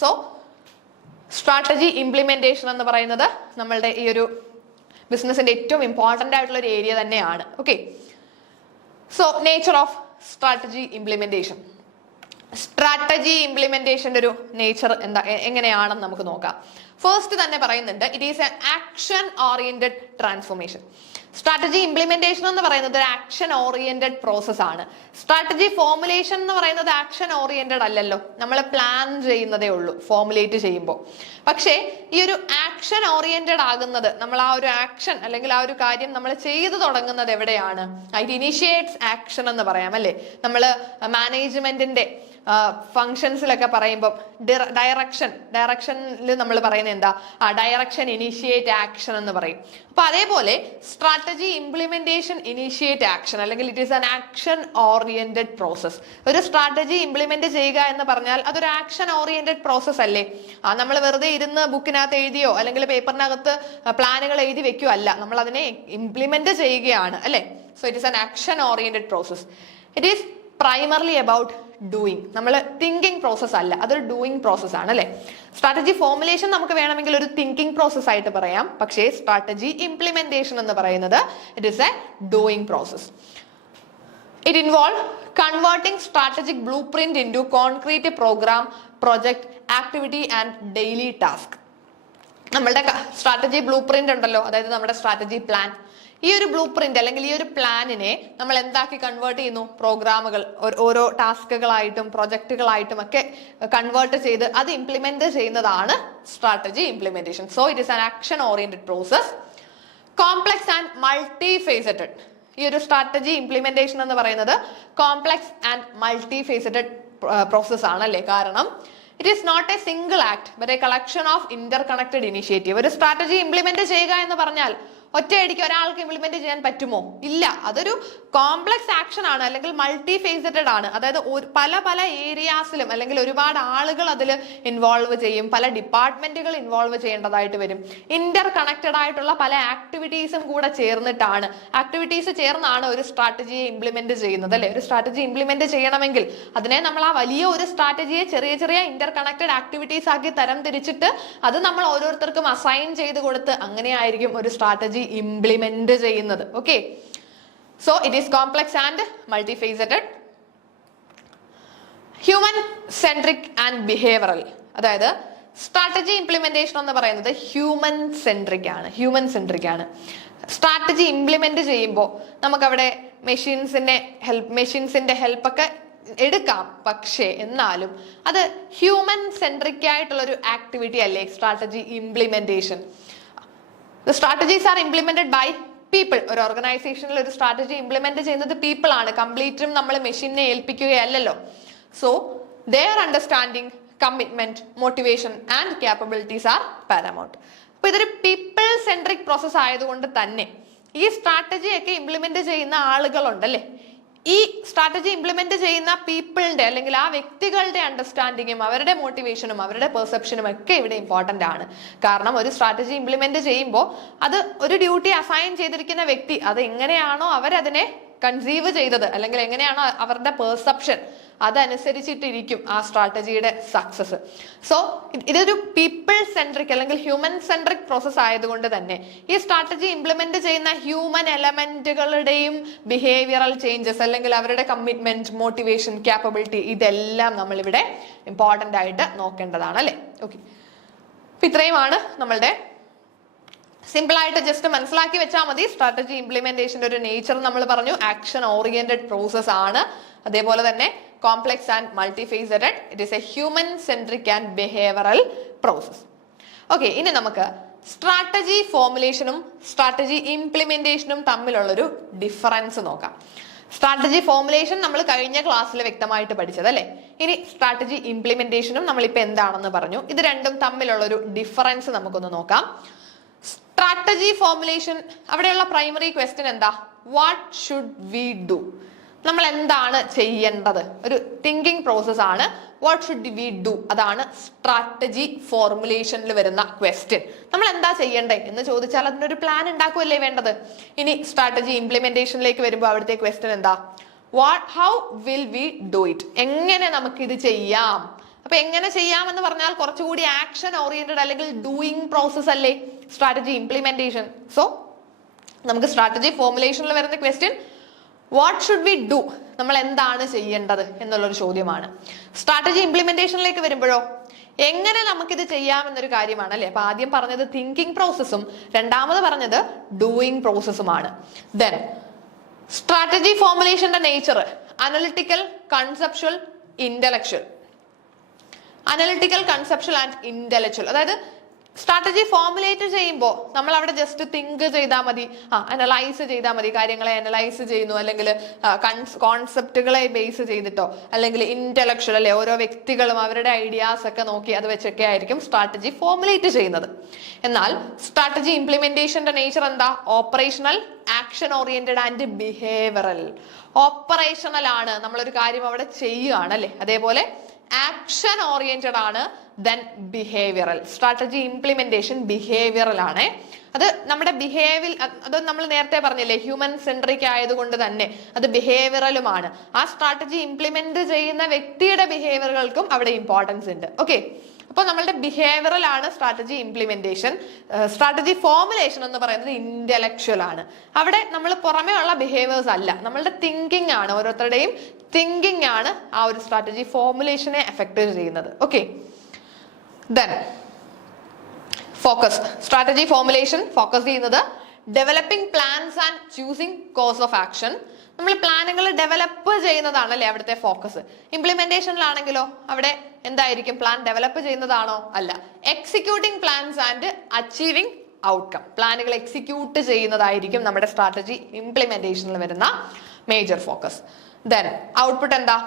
സോ സ്ട്രാറ്റജി ഇംപ്ലിമെന്റേഷൻ എന്ന് പറയുന്നത് നമ്മളുടെ ഈ ഒരു ബിസിനസിന്റെ ഏറ്റവും ഇമ്പോർട്ടന്റ് ആയിട്ടുള്ള ഒരു ഏരിയ തന്നെയാണ്. Okay, so nature of strategy implementation. Strategy ഇംപ്ലിമെന്റേഷന്റെ ഒരു നേച്ചർ എങ്ങനെയാണെന്ന് നമുക്ക് നോക്കാം. ഫസ്റ്റ് തന്നെ പറയുന്നുണ്ട്, it is an action oriented transformation. Strategy implementation എന്ന് പറയുന്നത് ഒരു ആക്ഷൻ ഓറിയന്റഡ് പ്രോസസ് ആണ്. സ്ട്രാറ്റജി ഫോർമുലേഷൻ എന്ന് പറയുന്നത് ആക്ഷൻ ഓറിയന്റഡ് അല്ലല്ലോ, നമ്മൾ പ്ലാൻ ചെയ്യുന്നതേ ഉള്ളൂ ഫോർമുലേറ്റ് ചെയ്യുമ്പോൾ. പക്ഷേ ഈ ഒരു ആക്ഷൻ ഓറിയന്റഡ് ആകുന്നത്, നമ്മൾ ആ ഒരു ആക്ഷൻ അല്ലെങ്കിൽ ആ ഒരു കാര്യം നമ്മൾ ചെയ്തു തുടങ്ങുന്നത് എവിടെയാണ്? ഇറ്റ് ഇനിഷ്യേറ്റ്സ് ആക്ഷൻ എന്ന് പറയാം അല്ലെ. നമ്മൾ മാനേജ്മെന്റിന്റെ ഫങ്ഷൻസിലൊക്കെ പറയുമ്പോൾ ഡയറക്ഷനിൽ നമ്മൾ പറയുന്നത് എന്താ? ഡയറക്ഷൻ ഇനിഷ്യേറ്റ് ആക്ഷൻ എന്ന് പറയും. അപ്പൊ അതേപോലെ സ്ട്രാറ്റജി ഇംപ്ലിമെന്റേഷൻ ഇനിഷ്യേറ്റ് ആക്ഷൻ, അല്ലെങ്കിൽ it is an action oriented process. ഒരു സ്ട്രാറ്റജി ഇംപ്ലിമെന്റ് ചെയ്യുക എന്ന് പറഞ്ഞാൽ അതൊരു ആക്ഷൻ ഓറിയന്റഡ് പ്രോസസ് അല്ലേ. നമ്മൾ വെറുതെ ഇരുന്ന് ബുക്കിനകത്ത് എഴുതിയോ അല്ലെങ്കിൽ പേപ്പറിനകത്ത് പ്ലാനുകൾ എഴുതി വെക്കുകയോ അല്ല, നമ്മൾ അതിനെ ഇംപ്ലിമെന്റ് ചെയ്യുകയാണ് അല്ലെ. So it is an action oriented process. It is primarily about doing. നമ്മൾ തിങ്കിങ് പ്രോസസ് അല്ല, അതൊരു ഡൂയിങ് പ്രോസസ് ആണ് അല്ലെ. സ്ട്രാറ്റജി ഫോർമുലേഷൻ നമുക്ക് വേണമെങ്കിൽ ഒരു തിങ്കിങ് പ്രോസസ് ആയിട്ട് പറയാം, പക്ഷേ സ്ട്രാറ്റജി ഇംപ്ലിമെന്റേഷൻ എന്ന് പറയുന്നത് it is a doing process. It involve converting strategic blueprint into concrete programme, project, activity and daily task. നമ്മളുടെ സ്ട്രാറ്റജി ബ്ലൂ പ്രിന്റ് ഉണ്ടല്ലോ, അതായത് നമ്മുടെ സ്ട്രാറ്റജി പ്ലാൻ. ഈ ഒരു ബ്ലൂ പ്രിന്റ് അല്ലെങ്കിൽ ഈ ഒരു പ്ലാനിനെ നമ്മൾ എന്താക്കി കൺവേർട്ട് ചെയ്യുന്നു? പ്രോഗ്രാമുകൾ, ഓരോ ടാസ്കുകളായിട്ടും പ്രൊജക്ടുകളായിട്ടും ഒക്കെ കൺവേർട്ട് ചെയ്ത് അത് ഇംപ്ലിമെന്റ് ചെയ്യുന്നതാണ് strategy implementation. So it is an action oriented process. Complex and multifaceted. ഈ ഒരു സ്ട്രാറ്റജി ഇംപ്ലിമെന്റേഷൻ എന്ന് പറയുന്നത് complex and multifaceted process ആണ് അല്ലേ. കാരണം it is not a single act but a collection of interconnected initiative. ഒരു strategy implement ചെയ്യുക എന്ന് പറഞ്ഞാൽ ഒറ്റയടിക്ക് ഒരാൾക്ക് ഇംപ്ലിമെന്റ് ചെയ്യാൻ പറ്റുമോ? ഇല്ല. അതൊരു കോംപ്ലക്സ് ആക്ഷൻ ആണ്, അല്ലെങ്കിൽ മൾട്ടി ഫേസറ്റഡ് ആണ്. അതായത് പല പല ഏരിയാസിലും അല്ലെങ്കിൽ ഒരുപാട് ആളുകൾ അതിൽ ഇൻവോൾവ് ചെയ്യും, പല ഡിപ്പാർട്ട്മെന്റുകൾ ഇൻവോൾവ് ചെയ്യേണ്ടതായിട്ട് വരും. ഇന്റർ കണക്റ്റഡ് ആയിട്ടുള്ള പല ആക്ടിവിറ്റീസും കൂടെ ചേർന്നാണ് ഒരു സ്ട്രാറ്റജിയെ ഇംപ്ലിമെന്റ് ചെയ്യുന്നത് അല്ലെ. ഒരു സ്ട്രാറ്റജി ഇംപ്ലിമെന്റ് ചെയ്യണമെങ്കിൽ അതിനെ നമ്മൾ ആ വലിയ ഒരു സ്ട്രാറ്റജിയെ ചെറിയ ചെറിയ ഇന്റർ കണക്റ്റഡ് ആക്ടിവിറ്റീസ് ആക്കി തരം തിരിച്ചിട്ട് അത് നമ്മൾ ഓരോരുത്തർക്കും അസൈൻ ചെയ്ത് കൊടുത്ത് അങ്ങനെയായിരിക്കും ഒരു സ്ട്രാറ്റജി ഇംപ്ലിമെന്റ് ചെയ്യുന്നത്. Okay, so it is complex and multifaceted. Human centric and behavioural. അതായത് സ്ട്രാറ്റജി ഇംപ്ലിമെന്റേഷൻ എന്ന് പറയുന്നത് ഹ്യൂമൻ സെൻട്രിക് ആണ്. സ്ട്രാറ്റജി ഇംപ്ലിമെന്റ് ചെയ്യുമ്പോൾ നമുക്കവിടെ മെഷീൻസിന്റെ ഹെൽപ്പൊക്കെ എടുക്കാം, പക്ഷേ എന്നാലും അത് ഹ്യൂമൻ സെൻട്രിക് ആയിട്ടുള്ള ഒരു ആക്ടിവിറ്റി അല്ലേ strategy implementation. Strategies are implemented by people. ഒരു ഓർഗനൈസേഷനിൽ ഒരു സ്ട്രാറ്റജി ഇംപ്ലിമെന്റ് ചെയ്യുന്നത് പീപ്പിൾ ആണ്, കംപ്ലീറ്റും നമ്മൾ മെഷീനെ ഏൽപ്പിക്കുകയല്ലോ. So their understanding, commitment, motivation and capabilities are paramount. അപ്പോൾ ഇതൊരു പീപ്പിൾ സെൻട്രിക് പ്രോസസ് ആയതുകൊണ്ട് തന്നെ ഈ സ്ട്രാറ്റജി ഒക്കെ ഇംപ്ലിമെന്റ് ചെയ്യുന്ന ആളുകളുണ്ടല്ലേ, ഈ സ്ട്രാറ്റജി ഇംപ്ലിമെന്റ് ചെയ്യുന്ന പീപ്പിളിന്റെ അല്ലെങ്കിൽ ആ വ്യക്തികളുടെ അണ്ടർസ്റ്റാൻഡിങ്ങും അവരുടെ മോട്ടിവേഷനും അവരുടെ പെർസെപ്ഷനും ഒക്കെ ഇവിടെ ഇമ്പോർട്ടന്റ് ആണ്. കാരണം ഒരു സ്ട്രാറ്റജി ഇംപ്ലിമെന്റ് ചെയ്യുമ്പോൾ അത് ഒരു ഡ്യൂട്ടി അസൈൻ ചെയ്തിരിക്കുന്ന വ്യക്തി അത് എങ്ങനെയാണോ അവരതിനെ കൺസീവ് ചെയ്തത് അല്ലെങ്കിൽ എങ്ങനെയാണോ അവരുടെ പെർസെപ്ഷൻ അതനുസരിച്ചിട്ടിരിക്കും ആ സ്ട്രാറ്റജിയുടെ സക്സസ്. സോ ഇതൊരു പീപ്പിൾ സെൻട്രിക് അല്ലെങ്കിൽ ഹ്യൂമൻ സെൻട്രിക് പ്രോസസ് ആയതുകൊണ്ട് തന്നെ ഈ സ്ട്രാറ്റജി ഇംപ്ലിമെന്റ് ചെയ്യുന്ന ഹ്യൂമൻ എലമെന്റുകളുടെയും ബിഹേവിയറൽ ചേഞ്ചസ് അല്ലെങ്കിൽ അവരുടെ കമ്മിറ്റ്മെന്റ്, മോട്ടിവേഷൻ, ക്യാപ്പബിലിറ്റി ഇതെല്ലാം നമ്മളിവിടെ ഇമ്പോർട്ടന്റ് ആയിട്ട് നോക്കേണ്ടതാണ് അല്ലെ. ഓക്കെ, ഇത്രയുമാണ് നമ്മളുടെ സിമ്പിൾ ആയിട്ട് ജസ്റ്റ് മനസ്സിലാക്കി വെച്ചാൽ മതി. സ്ട്രാറ്റജി ഇംപ്ലിമെന്റേഷന്റെ ഒരു നേച്ചർ നമ്മൾ പറഞ്ഞു, ആക്ഷൻ ഓറിയന്റഡ് പ്രോസസ് ആണ്. അതേപോലെ തന്നെ complex and multifaceted. It is a human centric and behavioural process. Okay, ഇനി നമുക്ക് സ്ട്രാറ്റജി ഫോർമുലേഷനും സ്ട്രാറ്റജി ഇംപ്ലിമെന്റേഷനും തമ്മിലുള്ളൊരു ഡിഫറൻസ് നോക്കാം. സ്ട്രാറ്റജി ഫോർമുലേഷൻ നമ്മൾ കഴിഞ്ഞ ക്ലാസ്സിൽ വ്യക്തമായിട്ട് പഠിച്ചത് അല്ലെ. ഇനി സ്ട്രാറ്റജി ഇംപ്ലിമെന്റേഷനും നമ്മളിപ്പോ എന്താണെന്ന് പറഞ്ഞു. ഇത് രണ്ടും തമ്മിലുള്ളൊരു ഡിഫറൻസ് നമുക്കൊന്ന് നോക്കാം. സ്ട്രാറ്റജി ഫോർമുലേഷൻ, അവിടെയുള്ള പ്രൈമറി ക്വസ്റ്റ്യൻ എന്താ? What should we do? നമ്മൾ എന്താണ് ചെയ്യേണ്ടത്? ഒരു തിങ്കിങ് പ്രോസസ് ആണ്. What should we do? അതാണ് സ്ട്രാറ്റജി ഫോർമുലേഷനിൽ വരുന്ന ക്വസ്റ്റ്യൻ. നമ്മൾ എന്താ ചെയ്യണ്ടേ എന്ന് ചോദിച്ചാൽ അതിനൊരു പ്ലാൻ ഉണ്ടാക്കുമല്ലേ വേണ്ടത്. ഇനി സ്ട്രാറ്റജി ഇംപ്ലിമെന്റേഷനിലേക്ക് വരുമ്പോൾ അവിടുത്തെ ക്വസ്റ്റ്യൻ എന്താ? How will we do it? എങ്ങനെ നമുക്കിത് ചെയ്യാം? അപ്പൊ എങ്ങനെ ചെയ്യാമെന്ന് പറഞ്ഞാൽ കുറച്ചുകൂടി ആക്ഷൻ ഓറിയന്റഡ് അല്ലെങ്കിൽ ഡൂയിങ് പ്രോസസ് അല്ലേ സ്ട്രാറ്റജി ഇംപ്ലിമെന്റേഷൻ. സോ നമുക്ക് സ്ട്രാറ്റജി ഫോർമുലേഷനിൽ വരുന്ന question what should we do? നമ്മൾ എന്താണ് ചെയ്യേണ്ടത് എന്നുള്ളൊരു ചോദ്യമാണ്. സ്ട്രാറ്റജി ഇംപ്ലിമെന്റേഷനിലേക്ക് വരുമ്പോഴോ എങ്ങനെ നമുക്കിത് ചെയ്യാമെന്നൊരു കാര്യമാണ് അല്ലെ. അപ്പൊ ആദ്യം പറഞ്ഞത് തിങ്കിങ് പ്രോസസ്സും രണ്ടാമത് പറഞ്ഞത് ഡൂയിങ് പ്രോസസ്സുമാണ്. ദെൻ സ്ട്രാറ്റജി ഫോർമുലേഷന്റെ nature analytical, conceptual, intellectual. Analytical, conceptual and intellectual. അതായത് സ്ട്രാറ്റജി ഫോർമുലേറ്റ് ചെയ്യുമ്പോൾ നമ്മൾ അവിടെ ജസ്റ്റ് തിങ്ക് ചെയ്താൽ മതി, അനലൈസ് ചെയ്താൽ മതി, കാര്യങ്ങളെ അനലൈസ് ചെയ്യുന്നു, അല്ലെങ്കിൽ കോൺസെപ്റ്റുകളെ ബേസ് ചെയ്തിട്ടോ, അല്ലെങ്കിൽ ഇന്റലക്ച്വൽ അല്ലെ ഓരോ വ്യക്തികളും അവരുടെ ഐഡിയാസ് ഒക്കെ നോക്കി അത് വെച്ചൊക്കെ ആയിരിക്കും സ്ട്രാറ്റജി ഫോർമുലേറ്റ് ചെയ്യുന്നത്. എന്നാൽ സ്ട്രാറ്റജി ഇംപ്ലിമെന്റേഷന്റെ നേച്ചർ എന്താ? Operational, action oriented and behavioural. Operational ആണ്, നമ്മളൊരു കാര്യം അവിടെ ചെയ്യുകയാണ് അല്ലെ. അതേപോലെ ആക്ഷൻ ഓറിയന്റഡ് ആണ്. Then behavioural. Strategy implementation behavioural ആണ്. അത് നമ്മുടെ അത് നമ്മൾ നേരത്തെ പറഞ്ഞില്ലേ, ഹ്യൂമൻ സെൻട്രിക് ആയതുകൊണ്ട് തന്നെ അത് ബിഹേവിയറലുമാണ്. ആ സ്ട്രാറ്റജി ഇംപ്ലിമെന്റ് ചെയ്യുന്ന വ്യക്തിയുടെ ബിഹേവിയറുകൾക്കും അവിടെ ഇമ്പോർട്ടൻസ് ഉണ്ട്. ഓക്കെ, അപ്പൊ നമ്മളുടെ ബിഹേവിയറൽ ആണ് സ്ട്രാറ്റജി ഇംപ്ലിമെന്റേഷൻ. സ്ട്രാറ്റജി ഫോർമുലേഷൻ എന്ന് പറയുന്നത് ഇന്റലക്ച്വൽ ആണ്. അവിടെ നമ്മൾ പുറമേ ഉള്ള ബിഹേവിയേഴ്സ് അല്ല, നമ്മളുടെ തിങ്കിങ് ആണ്, ഓരോരുത്തരുടെയും തിങ്കിങ് ആണ് ആ ഒരു സ്ട്രാറ്റജി ഫോർമുലേഷനെ എഫക്ട് ചെയ്യുന്നത്. Okay, then focus. Strategy formulation focus ചെയ്യുന്നത് developing plans and choosing course of action. നമ്മൾ പ്ലാനുകൾ ഡെവലപ്പ് ചെയ്യുന്നതാണ് അല്ലെ അവിടുത്തെ ഫോക്കസ്. ഇംപ്ലിമെന്റേഷനിലാണെങ്കിലോ അവിടെ എന്തായിരിക്കും? പ്ലാൻ ഡെവലപ്പ് ചെയ്യുന്നതാണോ? അല്ല, executing plans and achieving outcome. പ്ലാനുകൾ എക്സിക്യൂട്ട് ചെയ്യുന്നതായിരിക്കും നമ്മുടെ സ്ട്രാറ്റജി ഇംപ്ലിമെന്റേഷനിൽ വരുന്ന മേജർ ഫോക്കസ്. ദെൻ ഔട്ട്പുട്ട് എന്താ?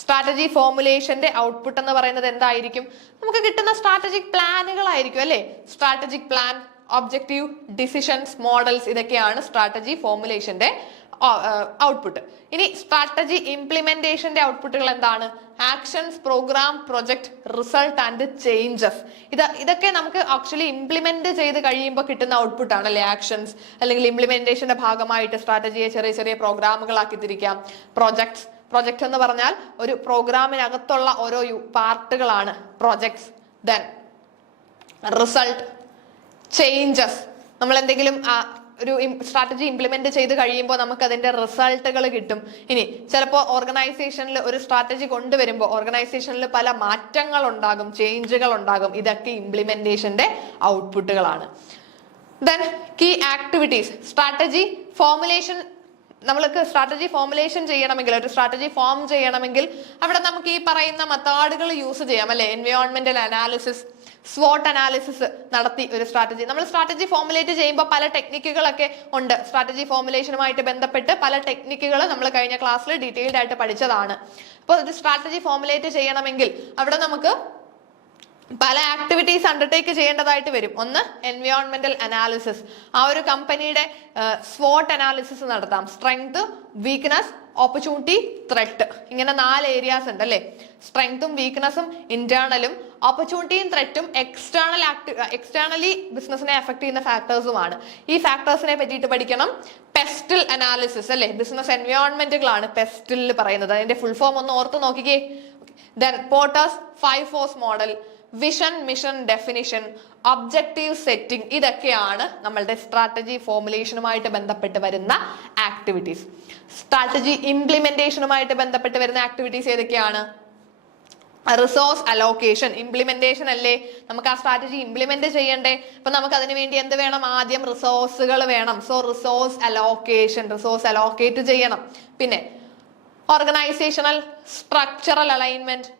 സ്ട്രാറ്റജി ഫോർമുലേഷന്റെ ഔട്ട്പുട്ട് എന്ന് പറയുന്നത് എന്തായിരിക്കും? നമുക്ക് കിട്ടുന്ന സ്ട്രാറ്റജിക് പ്ലാനുകളായിരിക്കും അല്ലെ. Strategic plan, objective, decisions, models, ഇതൊക്കെയാണ് സ്ട്രാറ്റജി ഫോർമുലേഷന്റെ ഔട്ട്പുട്ട്. ഇനി സ്ട്രാറ്റജി ഇംപ്ലിമെന്റേഷന്റെ ഔട്ട്പുട്ടുകൾ എന്താണ്? Actions, programme, project, result and changes. ഇതൊക്കെ നമുക്ക് ആക്ച്വലി ഇംപ്ലിമെന്റ് ചെയ്ത് കഴിയുമ്പോൾ കിട്ടുന്ന ഔട്ട്പുട്ട് ആണ് അല്ലെ ആക്ഷൻസ്. അല്ലെങ്കിൽ ഇംപ്ലിമെന്റേഷന്റെ ഭാഗമായിട്ട് സ്ട്രാറ്റജിയെ ചെറിയ ചെറിയ പ്രോഗ്രാമുകളാക്കി തിരിക്കാം. പ്രൊജക്ട് എന്ന് പറഞ്ഞാൽ ഒരു പ്രോഗ്രാമിനകത്തുള്ള ഓരോ പാർട്ടുകളാണ് പ്രൊജക്ട്സ്. Then result, changes. നമ്മൾ എന്തെങ്കിലും ഒരു സ്ട്രാറ്റജി ഇംപ്ലിമെന്റ് ചെയ്ത് കഴിയുമ്പോൾ നമുക്ക് അതിന്റെ റിസൾട്ടുകൾ കിട്ടും. ഇനി ചിലപ്പോൾ ഓർഗനൈസേഷനിൽ ഒരു സ്ട്രാറ്റജി കൊണ്ടുവരുമ്പോൾ ഓർഗനൈസേഷനിൽ പല മാറ്റങ്ങൾ ഉണ്ടാകും, ചേഞ്ചുകൾ ഉണ്ടാകും. ഇതൊക്കെ ഇംപ്ലിമെന്റേഷന്റെ ഔട്ട്പുട്ടുകളാണ്. Then key activities. Strategy formulation, നമ്മൾക്ക് സ്ട്രാറ്റജി ഫോർമുലേഷൻ ചെയ്യണമെങ്കിൽ, ഒരു സ്ട്രാറ്റജി ഫോം ചെയ്യണമെങ്കിൽ അവിടെ നമുക്ക് ഈ പറയുന്ന മെത്തേഡുകൾ യൂസ് ചെയ്യാം അല്ലെ. എൻവയോൺമെന്റൽ അനാലിസിസ്, SWOT അനാലിസിസ് നടത്തി ഒരു സ്ട്രാറ്റജി. നമ്മൾ സ്ട്രാറ്റജി ഫോർമുലേറ്റ് ചെയ്യുമ്പോൾ പല ടെക്നിക്കുകളൊക്കെ ഉണ്ട്. സ്ട്രാറ്റജി ഫോർമുലേഷനുമായിട്ട് ബന്ധപ്പെട്ട് പല ടെക്നിക്കുകൾ നമ്മൾ കഴിഞ്ഞ ക്ലാസ്സിൽ ഡീറ്റെയിൽഡ് ആയിട്ട് പഠിച്ചതാണ്. അപ്പോൾ ഒരു സ്ട്രാറ്റജി ഫോർമുലേറ്റ് ചെയ്യണമെങ്കിൽ അവിടെ നമുക്ക് പല ആക്ടിവിറ്റീസ് അണ്ടർടേക്ക് ചെയ്യേണ്ടതായിട്ട് വരും. ഒന്ന് എൻവയോൺമെന്റൽ അനാലിസിസ്, ആ ഒരു കമ്പനിയുടെ SWOT അനാലിസിസ് നടത്താം. സ്ട്രെങ്ത്, വീക്ക്നെസ്, ഓപ്പർച്യൂണിറ്റി, ത്രെറ്റ്, ഇങ്ങനെ 4 ഏരിയാസ് ഉണ്ട് അല്ലെ. സ്ട്രെങ്തും വീക്ക്നെസ്സും ഇന്റേണലും, ഓപ്പർച്യൂണിറ്റിയും ത്രെറ്റും എക്സ്റ്റേണലി ബിസിനസിനെ എഫക്ട് ചെയ്യുന്ന ഫാക്ടേഴ്സുമാണ്. ഈ ഫാക്ടേഴ്സിനെ പറ്റിയിട്ട് പഠിക്കണം. പെസ്റ്റിൽ അനാലിസിസ് അല്ലെ, ബിസിനസ് എൻവയോൺമെന്റുകളാണ് പെസ്റ്റിൽ പറയുന്നത്. അതിന്റെ ഫുൾ ഫോം ഒന്ന് ഓർത്ത് നോക്കിക്കേ. Then Porter's 5 force model, vision, mission definition, objective setting, ഇതൊക്കെയാണ് നമ്മളുടെ സ്ട്രാറ്റജി ഫോർമുലേഷനുമായിട്ട് ബന്ധപ്പെട്ട് വരുന്ന ആക്ടിവിറ്റീസ്. സ്ട്രാറ്റജി ഇംപ്ലിമെന്റേഷനുമായിട്ട് ബന്ധപ്പെട്ട് വരുന്ന ആക്ടിവിറ്റീസ് ഏതൊക്കെയാണ്? Resource allocation. ഇംപ്ലിമെന്റേഷൻ അല്ലേ, നമുക്ക് ആ സ്ട്രാറ്റജി ഇംപ്ലിമെന്റ് ചെയ്യണ്ടേ. അപ്പൊ നമുക്ക് അതിനു വേണ്ടി എന്ത് വേണം? ആദ്യം റിസോഴ്സുകൾ വേണം. So resource allocation, resource allocate ചെയ്യണം. പിന്നെ organisational structural alignment,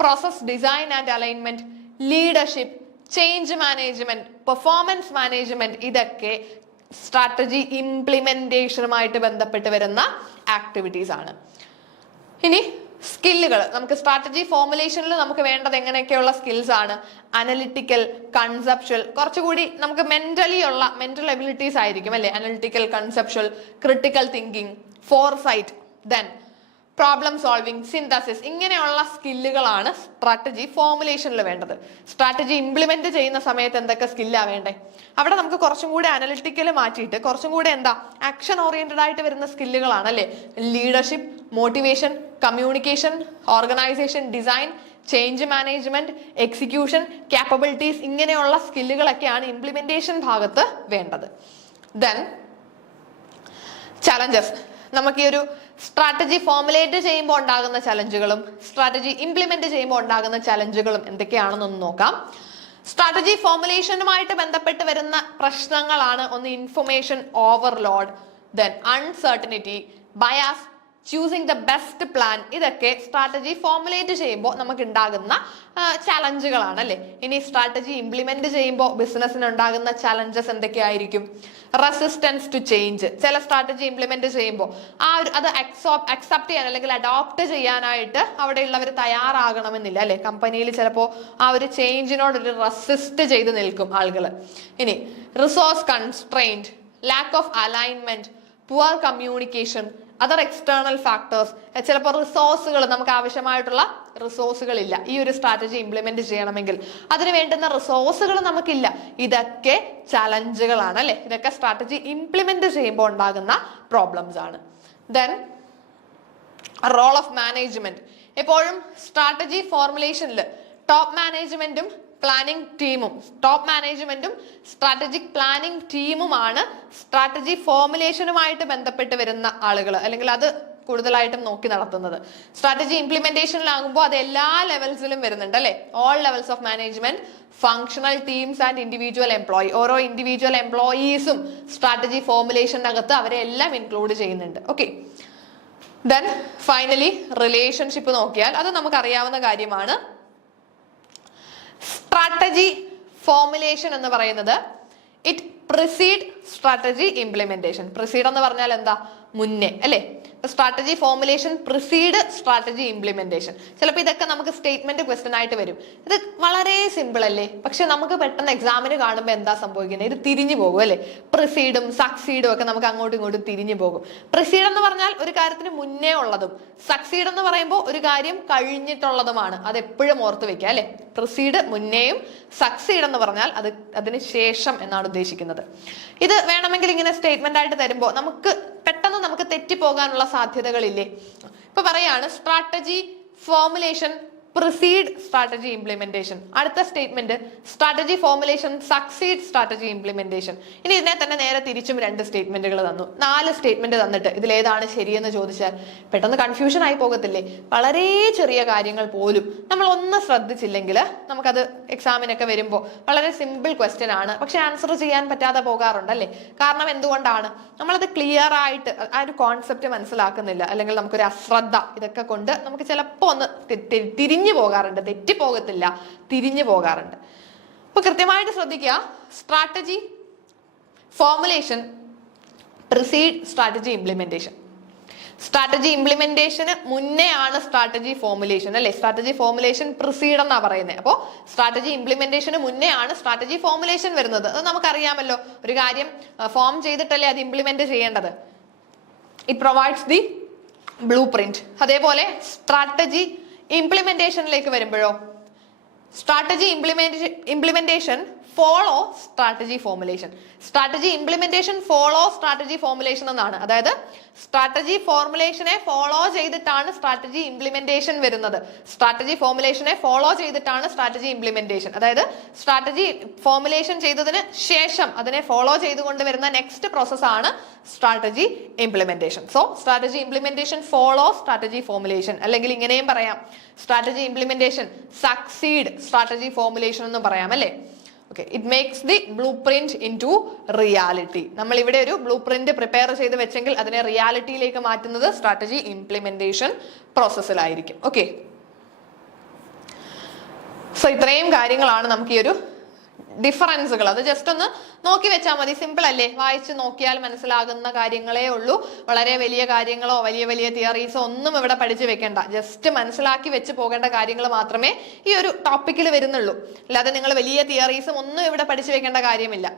process design and alignment, leadership, change management, performance management, ഇതൊക്കെ സ്ട്രാറ്റജി ഇംപ്ലിമെന്റേഷനുമായിട്ട് ബന്ധപ്പെട്ട് വരുന്ന ആക്ടിവിറ്റീസ് ആണ്. ഇനി സ്കില്ലുകൾ. നമുക്ക് സ്ട്രാറ്റജി ഫോർമുലേഷനിൽ നമുക്ക് വേണ്ടത് എങ്ങനെയൊക്കെയുള്ള സ്കിൽസ് ആണ്? അനലിറ്റിക്കൽ, കൺസെപ്ച്വൽ, കുറച്ചുകൂടി നമുക്ക് മെന്റൽ എബിലിറ്റീസ് ആയിരിക്കും അല്ലെ. Analytical, conceptual, critical thinking, foresight, then problem solving, synthesis, ഇങ്ങനെയുള്ള സ്കില്ലുകളാണ് സ്ട്രാറ്റജി ഫോർമുലേഷനിൽ വേണ്ടത്. സ്ട്രാറ്റജി ഇംപ്ലിമെന്റ് ചെയ്യുന്ന സമയത്ത് എന്തൊക്കെ സ്കില്ലാ വേണ്ടേ? അവിടെ നമുക്ക് കുറച്ചും കൂടെ അനലിറ്റിക്കൽ മാറ്റിയിട്ട് കുറച്ചും കൂടെ ആക്ഷൻ ഓറിയന്റഡ് ആയിട്ട് വരുന്ന സ്കില്ലുകളാണ് അല്ലെ. Leadership, motivation, communication, organisation design, change management, execution, capabilities, ഇങ്ങനെയുള്ള സ്കില്ലുകളൊക്കെയാണ് ഇംപ്ലിമെന്റേഷൻ ഭാഗത്ത് വേണ്ടത്. Then challenges. നമുക്ക് ഈ ഒരു സ്ട്രാറ്റജി ഫോർമുലേറ്റ് ചെയ്യുമ്പോൾ ഉണ്ടാകുന്ന ചലഞ്ചുകളും സ്ട്രാറ്റജി ഇംപ്ലിമെന്റ് ചെയ്യുമ്പോൾ ഉണ്ടാകുന്ന ചലഞ്ചുകളും എന്തൊക്കെയാണെന്നൊന്ന് നോക്കാം. സ്ട്രാറ്റജി ഫോർമുലേഷനുമായിട്ട് ബന്ധപ്പെട്ട് വരുന്ന പ്രശ്നങ്ങളാണ് ഒന്ന് information overload, then uncertainty, bias, choosing the best plan. ഇതൊക്കെ സ്ട്രാറ്റജി ഫോർമുലേറ്റ് ചെയ്യുമ്പോൾ നമുക്ക് ഉണ്ടാകുന്ന ചലഞ്ചുകളാണ് അല്ലെ. ഇനി സ്ട്രാറ്റജി ഇംപ്ലിമെന്റ് ചെയ്യുമ്പോൾ ബിസിനസ്സിന് ഉണ്ടാകുന്ന ചലഞ്ചസ് എന്തൊക്കെയായിരിക്കും? Resistance to change. ചില സ്ട്രാറ്റജി ഇംപ്ലിമെന്റ് ചെയ്യുമ്പോൾ അത് അക്സെപ്റ്റ് ചെയ്യാൻ അല്ലെങ്കിൽ അഡോപ്റ്റ് ചെയ്യാനായിട്ട് അവിടെയുള്ളവർ തയ്യാറാകണമെന്നില്ല അല്ലെ. കമ്പനിയിൽ ചിലപ്പോൾ ആ ഒരു ചേഞ്ചിനോട് ഒരു റെസിസ്റ്റ് ചെയ്ത് നിൽക്കും ആളുകൾ. ഇനി resource constraint, lack of alignment, poor communication, other external factors. ചിലപ്പോൾ റിസോഴ്സുകൾ, നമുക്ക് ആവശ്യമായിട്ടുള്ള റിസോഴ്സുകൾ ഇല്ല ഈ ഒരു സ്ട്രാറ്റജി ഇംപ്ലിമെന്റ് ചെയ്യണമെങ്കിൽ, അതിന് വേണ്ടുന്ന റിസോഴ്സുകൾ നമുക്കില്ല. ഇതൊക്കെ ചലഞ്ചുകളാണ് അല്ലെ. ഇതൊക്കെ സ്ട്രാറ്റജി ഇംപ്ലിമെന്റ് ചെയ്യുമ്പോൾ ഉണ്ടാകുന്ന പ്രോബ്ലംസ് ആണ്. Then role of management. എപ്പോഴും സ്ട്രാറ്റജി ഫോർമുലേഷനിൽ ടോപ്പ് മാനേജ്മെന്റും സ്ട്രാറ്റജിക് പ്ലാനിംഗ് ടീമുമാണ് സ്ട്രാറ്റജി ഫോർമുലേഷനുമായിട്ട് ബന്ധപ്പെട്ട് വരുന്ന ആളുകൾ, അല്ലെങ്കിൽ അത് കൂടുതലായിട്ടും നോക്കി നടത്തുന്നത്. സ്ട്രാറ്റജി ഇംപ്ലിമെന്റേഷനിലാകുമ്പോൾ അത് എല്ലാ ലെവൽസിലും വരുന്നുണ്ട് അല്ലെ. All levels of management, functional teams and individual employee. ഓരോ ഇൻഡിവിജ്വൽ എംപ്ലോയീസും സ്ട്രാറ്റജി ഫോർമുലേഷനകത്ത് അവരെ എല്ലാം ഇൻക്ലൂഡ് ചെയ്യുന്നുണ്ട്. ഓക്കെ. ദെൻ ഫൈനലി റിലേഷൻഷിപ്പ് നോക്കിയാൽ അത് നമുക്കറിയാവുന്ന കാര്യമാണ്. സ്ട്രാറ്റജി ഫോർമുലേഷൻ എന്ന് പറയുന്നത് it precede strategy implementation. Precede എന്ന് പറഞ്ഞാൽ എന്താ? മുന്നേ അല്ലെ. Strategy formulation precede strategy implementation. ചിലപ്പോൾ ഇതൊക്കെ നമുക്ക് സ്റ്റേറ്റ്മെന്റ് ക്വസ്റ്റ്യൻ ആയിട്ട് വരും. ഇത് വളരെ സിമ്പിൾ അല്ലേ, പക്ഷെ നമുക്ക് പെട്ടെന്ന് എക്സാമിന് കാണുമ്പോൾ എന്താ സംഭവിക്കുന്നത്, ഇത് തിരിഞ്ഞു പോകും അല്ലെ. പ്രിസീഡും സക്സീഡും ഒക്കെ നമുക്ക് അങ്ങോട്ടും ഇങ്ങോട്ടും തിരിഞ്ഞു പോകും. പ്രിസീഡ് എന്ന് പറഞ്ഞാൽ ഒരു കാര്യത്തിന് മുന്നേ ഉള്ളതും, സക്സീഡ് എന്ന് പറയുമ്പോൾ ഒരു കാര്യം കഴിഞ്ഞിട്ടുള്ളതുമാണ്. അത് എപ്പോഴും ഓർത്ത് വെക്കുക അല്ലെ. പ്രിസീഡ് മുന്നേയും സക്സീഡ് എന്ന് പറഞ്ഞാൽ അതിന് ശേഷം എന്നാണ് ഉദ്ദേശിക്കുന്നത്. ഇത് വേണമെങ്കിൽ ഇങ്ങനെ സ്റ്റേറ്റ്മെന്റ് ആയിട്ട് തരുമ്പോൾ പെട്ടെന്ന് നമുക്ക് തെറ്റിപ്പോകാനുള്ള സാധ്യതകളില്ലേ. ഇപ്പൊ പറയാണ് strategy formulation precede strategy implementation. അടുത്ത statement strategy formulation succeed strategy implementation. ഇനി ഇതിനെ തന്നെ നേരെ തിരിച്ചും 2 സ്റ്റേറ്റ്മെന്റുകൾ തന്നു. 4 സ്റ്റേറ്റ്മെന്റ് തന്നിട്ട് ഇതിലേതാണ് ശരിയെന്ന് ചോദിച്ചാൽ പെട്ടെന്ന് കൺഫ്യൂഷൻ ആയി പോകത്തില്ലേ. വളരെ ചെറിയ കാര്യങ്ങൾ പോലും നമ്മൾ ഒന്ന് ശ്രദ്ധിച്ചില്ലെങ്കിൽ നമുക്കത് എക്സാമിനൊക്കെ വരുമ്പോൾ വളരെ സിമ്പിൾ ക്വസ്റ്റ്യൻ ആണ്, പക്ഷെ ആൻസർ ചെയ്യാൻ പറ്റാതെ പോകാറുണ്ടല്ലേ. കാരണം എന്തുകൊണ്ടാണ്, നമ്മളത് ക്ലിയർ ആയിട്ട് ആ ഒരു കോൺസെപ്റ്റ് മനസ്സിലാക്കുന്നില്ല, അല്ലെങ്കിൽ നമുക്കൊരു അശ്രദ്ധ, ഇതൊക്കെ കൊണ്ട് നമുക്ക് ചിലപ്പോൾ ഒന്ന് തിരിഞ്ഞു പോകാറുണ്ട്. തെറ്റിപ്പോകത്തില്ല, തിരിഞ്ഞു പോകാറുണ്ട്. അപ്പൊ കൃത്യമായിട്ട് ശ്രദ്ധിക്കുക. Strategy formulation precede strategy implementation. Strategy ഇംപ്ലിമെന്റേഷന് മുന്നേ ആണ് സ്ട്രാറ്റജി ഫോർമുലേഷൻ അല്ലെ. സ്ട്രാറ്റജി ഫോർമുലേഷൻ പ്രിസീഡ് എന്നാ പറയുന്നത്. അപ്പോൾ സ്ട്രാറ്റജി ഇംപ്ലിമെന്റേഷന് മുന്നേ ആണ് സ്ട്രാറ്റജി ഫോർമുലേഷൻ വരുന്നത്. അത് നമുക്കറിയാമല്ലോ. ഒരു കാര്യം ഫോം ചെയ്തിട്ടല്ലേ അത് ഇംപ്ലിമെന്റ് ചെയ്യേണ്ടത്. It provides the blue print. അതേപോലെ സ്ട്രാറ്റജി ഇംപ്ലിമെന്റേഷനിലേക്ക് വരുമ്പോഴോ strategy implementation follow strategy formulation. Strategy implementation follow strategy formulation എന്നാണ്. അതായത് സ്ട്രാറ്റജി ഫോർമുലേഷനെ ഫോളോ ചെയ്തിട്ടാണ് സ്ട്രാറ്റജി ഇംപ്ലിമെന്റേഷൻ വരുന്നത്. സ്ട്രാറ്റജി ഫോർമുലേഷനെ ഫോളോ ചെയ്തിട്ടാണ് സ്ട്രാറ്റജി ഇംപ്ലിമെന്റേഷൻ. അതായത് സ്ട്രാറ്റജി ഫോർമുലേഷൻ ചെയ്തതിന് ശേഷം അതിനെ ഫോളോ ചെയ്തുകൊണ്ട് വരുന്ന നെക്സ്റ്റ് പ്രോസസ് ആണ് strategy implementation. So strategy implementation follow strategy formulation, അല്ലെങ്കിൽ ഇങ്ങനെയും പറയാം strategy implementation succeed strategy formulation എന്ന് പറയാം അല്ലെ. Okay, it makes the blueprint into reality. നമ്മൾ ഇവിടെ ഒരു ബ്ലൂ പ്രിന്റ് പ്രിപ്പയർ ചെയ്ത് വെച്ചെങ്കിൽ അതിനെ റിയാലിറ്റിയിലേക്ക് മാറ്റുന്നത് സ്ട്രാറ്റജി ഇംപ്ലിമെന്റേഷൻ പ്രോസസ്സിലായിരിക്കും. ഓക്കെ, സോ ഇത്രയും കാര്യങ്ങളാണ് നമുക്ക് ഈ ഒരു ഡിഫറൻസുകൾ. അത് ജസ്റ്റ് ഒന്ന് നോക്കി വെച്ചാൽ മതി. സിമ്പിൾ അല്ലേ, വായിച്ച് നോക്കിയാൽ മനസ്സിലാകുന്ന കാര്യങ്ങളേ ഉള്ളൂ. വളരെ വലിയ കാര്യങ്ങളോ വലിയ വലിയ തിയറീസോ ഒന്നും ഇവിടെ പഠിച്ചു വെക്കേണ്ട. ജസ്റ്റ് മനസ്സിലാക്കി വെച്ച് പോകേണ്ട കാര്യങ്ങൾ മാത്രമേ ഈ ഒരു ടോപ്പിക്കിൽ വരുന്നുള്ളൂ. അല്ലാതെ നിങ്ങൾ വലിയ തിയറീസും ഒന്നും ഇവിടെ പഠിച്ചു വെക്കേണ്ട കാര്യമില്ല.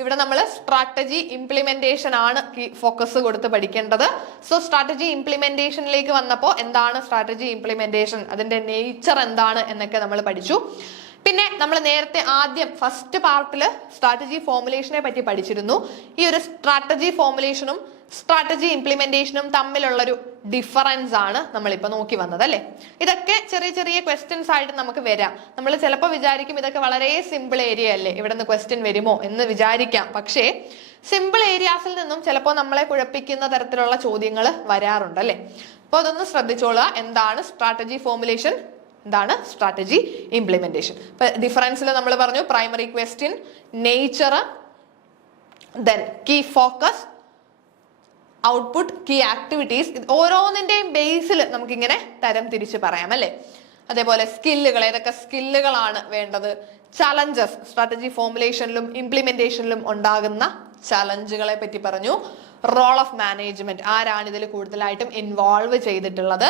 ഇവിടെ നമ്മൾ സ്ട്രാറ്റജി ഇംപ്ലിമെന്റേഷൻ ആണ് ഫോക്കസ് കൊടുത്ത് പഠിക്കേണ്ടത്. സോ സ്ട്രാറ്റജി ഇംപ്ലിമെന്റേഷനിലേക്ക് വന്നപ്പോൾ എന്താണ് സ്ട്രാറ്റജി ഇംപ്ലിമെന്റേഷൻ, അതിന്റെ നേച്ചർ എന്താണ് എന്നൊക്കെ നമ്മൾ പഠിച്ചു. പിന്നെ നമ്മൾ നേരത്തെ ആദ്യം ഫസ്റ്റ് പാർട്ടിൽ സ്ട്രാറ്റജി ഫോർമുലേഷനെ പറ്റി പഠിച്ചിരുന്നു. ഈ ഒരു സ്ട്രാറ്റജി ഫോർമുലേഷനും സ്ട്രാറ്റജി ഇംപ്ലിമെന്റേഷനും തമ്മിലുള്ളൊരു ഡിഫറൻസ് ആണ് നമ്മളിപ്പോൾ നോക്കി വന്നത് അല്ലെ. ഇതൊക്കെ ചെറിയ ചെറിയ ക്വസ്റ്റ്യൻസ് ആയിട്ട് നമുക്ക് വരാം. നമ്മൾ ചിലപ്പോൾ വിചാരിക്കും ഇതൊക്കെ വളരെ സിമ്പിൾ ഏരിയ അല്ലേ, ഇവിടെ നിന്ന് ക്വസ്റ്റ്യൻ വരുമോ എന്ന് വിചാരിക്കാം. പക്ഷേ സിമ്പിൾ ഏരിയാസിൽ നിന്നും ചിലപ്പോൾ നമ്മളെ കുഴപ്പിക്കുന്ന തരത്തിലുള്ള ചോദ്യങ്ങൾ വരാറുണ്ട് അല്ലെ. അപ്പോൾ അതൊന്ന് ശ്രദ്ധിച്ചോളുക. എന്താണ് സ്ട്രാറ്റജി ഫോർമുലേഷൻ, എന്താണ് സ്ട്രാറ്റജി ഇംപ്ലിമെന്റേഷൻ. ഇപ്പൊ ഡിഫറൻസിൽ നമ്മൾ പറഞ്ഞു primary question, nature, then key focus, output, key activities. ഓരോന്നിന്റെയും ബേസിൽ നമുക്കിങ്ങനെ തരം തിരിച്ച് പറയാം അല്ലെ. അതേപോലെ സ്കില്ലുകൾ, ഏതൊക്കെ സ്കില്ലുകളാണ് വേണ്ടത്, ചലഞ്ചസ്, സ്ട്രാറ്റജി ഫോർമുലേഷനിലും ഇംപ്ലിമെന്റേഷനിലും ഉണ്ടാകുന്ന ചലഞ്ചുകളെ പറ്റി പറഞ്ഞു. റോൾ ഓഫ് മാനേജ്മെന്റ്, ആരാണ് ഇതിൽ കൂടുതലായിട്ടും ഇൻവോൾവ് ചെയ്തിട്ടുള്ളത്.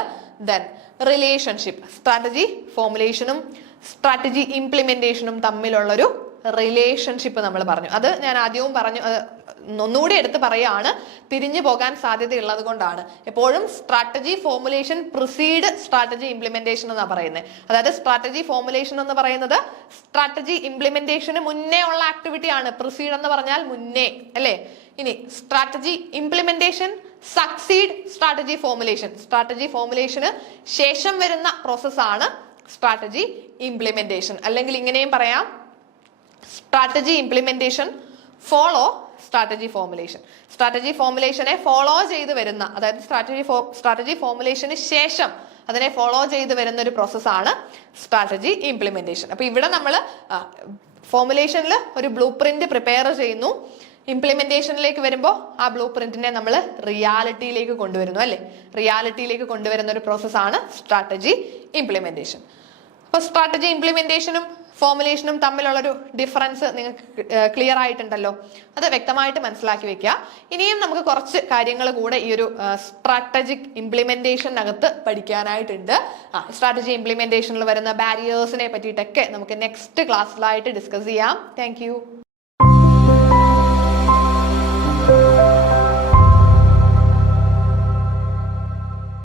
ദെൻ റിലേഷൻഷിപ്പ്, സ്ട്രാറ്റജി ഫോർമുലേഷനും സ്ട്രാറ്റജി ഇംപ്ലിമെന്റേഷനും തമ്മിലുള്ളൊരു റിലേഷൻഷിപ്പ് നമ്മൾ പറഞ്ഞു. അത് ഞാൻ ആദ്യവും പറഞ്ഞു, ഒന്നുകൂടി എടുത്ത് പറയുകയാണ്, തിരിഞ്ഞു പോകാൻ സാധ്യതയുള്ളത് കൊണ്ടാണ്. എപ്പോഴും strategy formulation precede strategy implementation എന്നാണ് പറയുന്നത്. അതായത് സ്ട്രാറ്റജി ഫോർമുലേഷൻ എന്ന് പറയുന്നത് സ്ട്രാറ്റജി ഇംപ്ലിമെന്റേഷന് മുന്നേ ഉള്ള ആക്ടിവിറ്റി ആണ്. പ്രിസീഡ് എന്ന് പറഞ്ഞാൽ മുന്നേ അല്ലെ. ഇനി strategy implementation succeed strategy formulation, strategy ഫോർമുലേഷന് ശേഷം വരുന്ന പ്രോസസ്സാണ് സ്ട്രാറ്റജി ഇംപ്ലിമെന്റേഷൻ. അല്ലെങ്കിൽ ഇങ്ങനെയും പറയാം, strategy implementation follow strategy formulation. Strategy ഫോർമുലേഷനെ ഫോളോ ചെയ്ത് വരുന്ന, അതായത് സ്ട്രാറ്റജി ഫോർമുലേഷന് ശേഷം അതിനെ ഫോളോ ചെയ്ത് വരുന്ന ഒരു പ്രോസസ്സാണ് സ്ട്രാറ്റജി ഇംപ്ലിമെന്റേഷൻ. അപ്പൊ ഇവിടെ നമ്മൾ ഫോർമുലേഷനിൽ ഒരു ബ്ലൂ പ്രിന്റ് പ്രിപ്പയർ ചെയ്യുന്നു. ഇംപ്ലിമെന്റേഷനിലേക്ക് വരുമ്പോൾ ആ ബ്ലൂ പ്രിന്റിനെ നമ്മൾ റിയാലിറ്റിയിലേക്ക് കൊണ്ടുവരുന്നു അല്ലെ. റിയാലിറ്റിയിലേക്ക് കൊണ്ടുവരുന്ന ഒരു പ്രോസസ്സാണ് സ്ട്രാറ്റജി ഇംപ്ലിമെന്റേഷൻ. അപ്പൊ സ്ട്രാറ്റജി ഇംപ്ലിമെന്റേഷനും ഫോർമുലേഷനും തമ്മിലുള്ളൊരു ഡിഫറൻസ് നിങ്ങൾക്ക് ക്ലിയർ ആയിട്ടുണ്ടല്ലോ, അത് വ്യക്തമായിട്ട് മനസ്സിലാക്കി വെക്കുക. ഇനിയും നമുക്ക് കുറച്ച് കാര്യങ്ങൾ കൂടെ ഈ ഒരു സ്ട്രാറ്റജിക് ഇംപ്ലിമെന്റേഷനകത്ത് പഠിക്കാനായിട്ടുണ്ട്. സ്ട്രാറ്റജി ഇംപ്ലിമെന്റേഷനിൽ വരുന്ന ബാരിയേഴ്സിനെ പറ്റിയിട്ടൊക്കെ നമുക്ക് നെക്സ്റ്റ് ക്ലാസ്സിലായിട്ട് ഡിസ്കസ് ചെയ്യാം. താങ്ക്